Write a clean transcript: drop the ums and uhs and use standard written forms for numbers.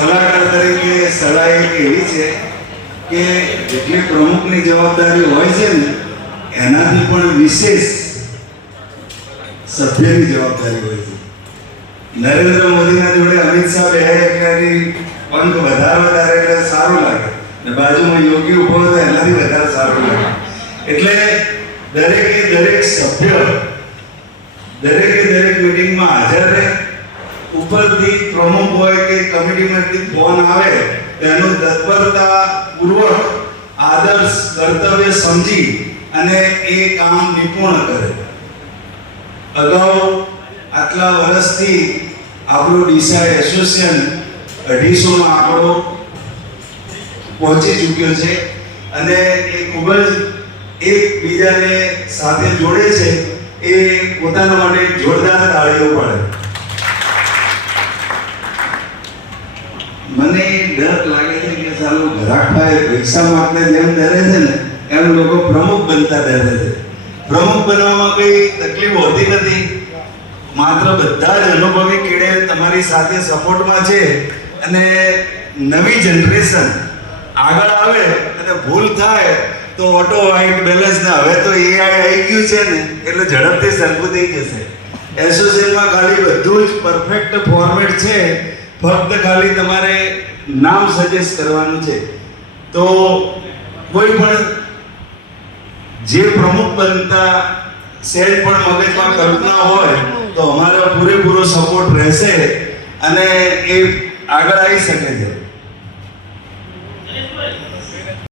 સલાહકાર તરીકે સલાહ એક એવી છે કે જેટલી પ્રમુખની જવાબદારી હોય છે ને એનાથી પણ વિશેષ સભ્યની જવાબદારી હોય છે. નરેન્દ્ર મોદીના જોડે અમિત શાહ બે એટલે પંખ વધારે એટલે સારું લાગે ને બાજુમાં યોગી ઉભો તો એનાથી વધારે સારું લાગે. એટલે દરેક સભ્ય દરેક મીટિંગમાં હાજર રહે. ઉપરથી પ્રમુખ હોય કે કમિટીમાંથી ફોન આવે એનું તત્પરતા પૂર્વક આદર્શ કર્તવ્ય સમજી અને એ કામ નિપુણ કરે. અગાઉ આટલા વર્ષથી આપણું ડીસા એસોસિએશન 250નો આંકડો પહોંચી ચૂક્યો છે અને એ ખૂબ જ એકબીજાને સાથે જોડે છે. એ પોતાના માટે જોરદાર તાળીઓ પડે. મને ડર લાગે છે કે ચાલો ઘરાકભાઈ પૈસા માંગતા જેમ ડરે છે ને એમ લોકો પ્રમુખ બનતા ડરે છે. પ્રમુખ બનવામાં કોઈ તકલીફ હોતી નથી. માત્ર બધા જ અનુભવી કેડે તમારી સાથે સપોર્ટમાં છે અને નવી જનરેશન આગળ આવે અને ભૂલ થાય તો ઓટો વ્હાઇટ બેલેન્સ ને હવે તો એઆઈ આવી ગયું છે ને એટલે ઝડપથી સરખું થઈ જશે. એસોસિએશનમાં ખાલી બધું જ પરફેક્ટ ફોર્મેટ છે. ફક્ત ખાલી તમારે નામ સજેસ્ટ કરવાનું છે. તો કોઈ પણ જે પ્રમુખ બનતા સેલ પણ મગજમાં કલ્પના હોય તો અમારો પૂરેપૂરો સપોર્ટ રહેશે અને એ આગળ આવી શકે છે.